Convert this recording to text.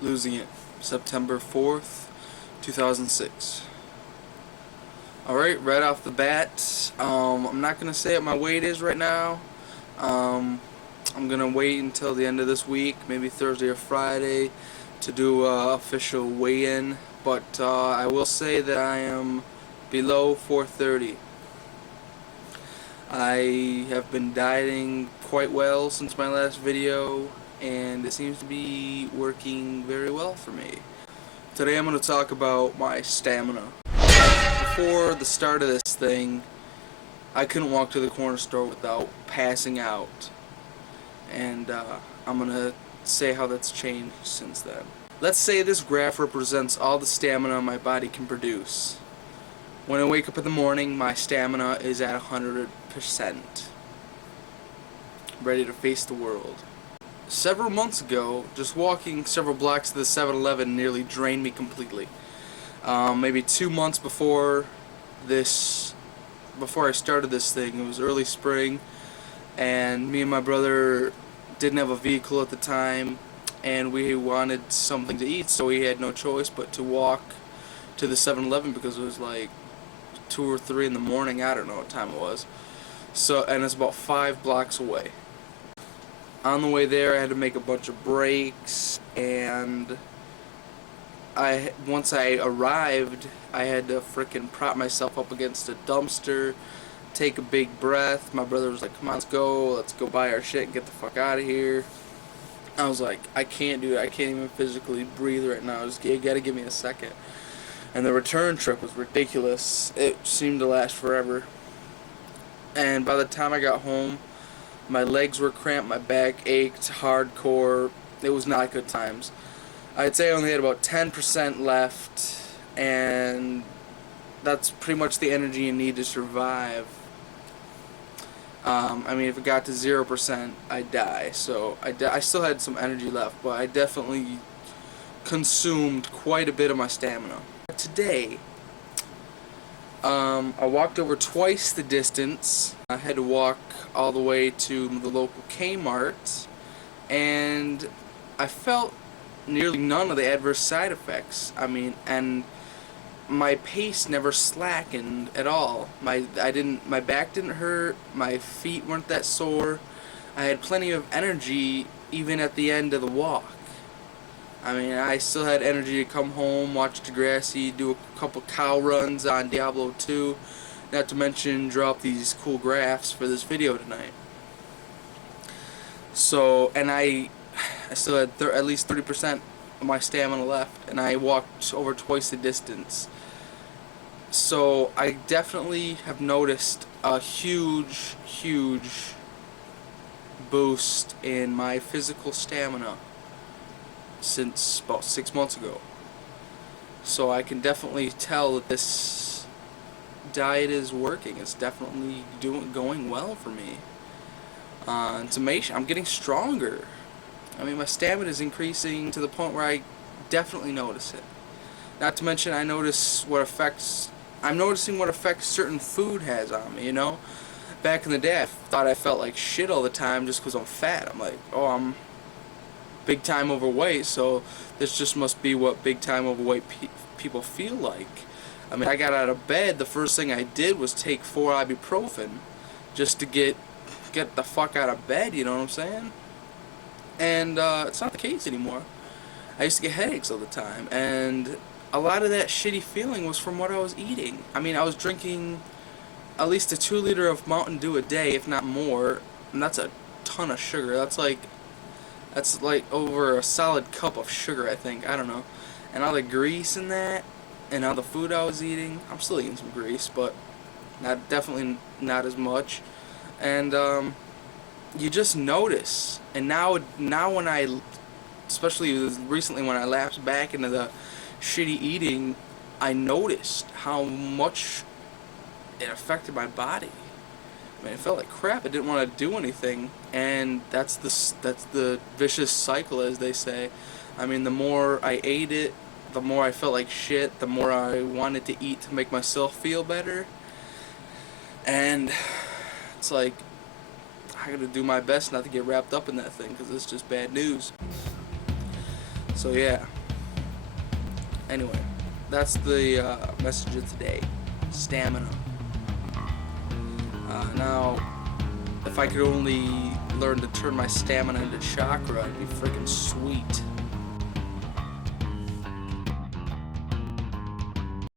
Losing it, September 4th, 2006. Alright, right off the bat, I'm not going to say what my weight is right now. I'm going to wait until the end of this week, maybe Thursday or Friday, to do official weigh-in. But I will say that I am below 430. I have been dieting quite well since my last video, and it seems to be working very well for me. Today I'm going to talk about my stamina. Before the start of this thing, I couldn't walk to the corner store without passing out. And I'm going to say how that's changed since then. Let's say this graph represents all the stamina my body can produce. When I wake up in the morning, my stamina is at 100%. Ready to face the world. Several months ago, just walking several blocks to the 7-Eleven nearly drained me completely. Maybe 2 months before I started this thing, it was early spring, and me and my brother didn't have a vehicle at the time, and we wanted something to eat, so we had no choice but to walk to the 7-Eleven because it was like 2 or 3 in the morning. I don't know what time it was. So, and it's about 5 blocks away. On the way there, I had to make a bunch of breaks, and once I arrived, I had to frickin' prop myself up against a dumpster, take a big breath. My brother was like, "Come on, let's go buy our shit and get the fuck out of here." I was like, "I can't do it. I can't even physically breathe right now. You gotta give me a second." And the return trip was ridiculous. It seemed to last forever. And by the time I got home, my legs were cramped, my back ached hardcore. It was not good times. I'd say I only had about 10% left, and that's pretty much the energy you need to survive. I mean, if it got to 0%, I'd die. So I still had some energy left, but I definitely consumed quite a bit of my stamina. Today, I walked over twice the distance. I had to walk all the way to the local Kmart, and I felt nearly none of the adverse side effects. I mean, and my pace never slackened at all. My back didn't hurt, my feet weren't that sore. I had plenty of energy even at the end of the walk. I mean, I still had energy to come home, watch Degrassi, do a couple cow runs on Diablo 2, not to mention drop these cool graphs for this video tonight. So, and I still had at least 30% of my stamina left, and I walked over twice the distance. So I definitely have noticed a huge boost in my physical stamina since about 6 months ago. So I can definitely tell that this diet is working. It's definitely going well for me. It's amazing. I'm getting stronger. I mean, my stamina is increasing to the point where I definitely notice it. Not to mention, I'm noticing what effects certain food has on me, you know? Back in the day, I thought I felt like shit all the time just because I'm fat. I'm like, oh, I'm big time overweight, so this just must be what big time overweight people feel like. I mean, I got out of bed, the first thing I did was take 4 ibuprofen just to get the fuck out of bed, you know what I'm saying? And it's not the case anymore. I used to get headaches all the time, and a lot of that shitty feeling was from what I was eating. I mean, I was drinking at least a 2-liter of Mountain Dew a day, if not more, and that's a ton of sugar. That's like over a solid cup of sugar, I think. I don't know. And all the grease in that, and all the food I was eating. I'm still eating some grease, but definitely not as much. And you just notice. And now when especially recently when I lapsed back into the shitty eating, I noticed how much it affected my body. I mean, it felt like crap. I didn't want to do anything, and that's the vicious cycle, as they say. I mean, the more I ate it, the more I felt like shit, the more I wanted to eat to make myself feel better. And it's like, I gotta do my best not to get wrapped up in that thing, because it's just bad news. So yeah. Anyway, that's the message of today. Stamina. Now, if I could only learn to turn my stamina into chakra, it'd be freaking sweet.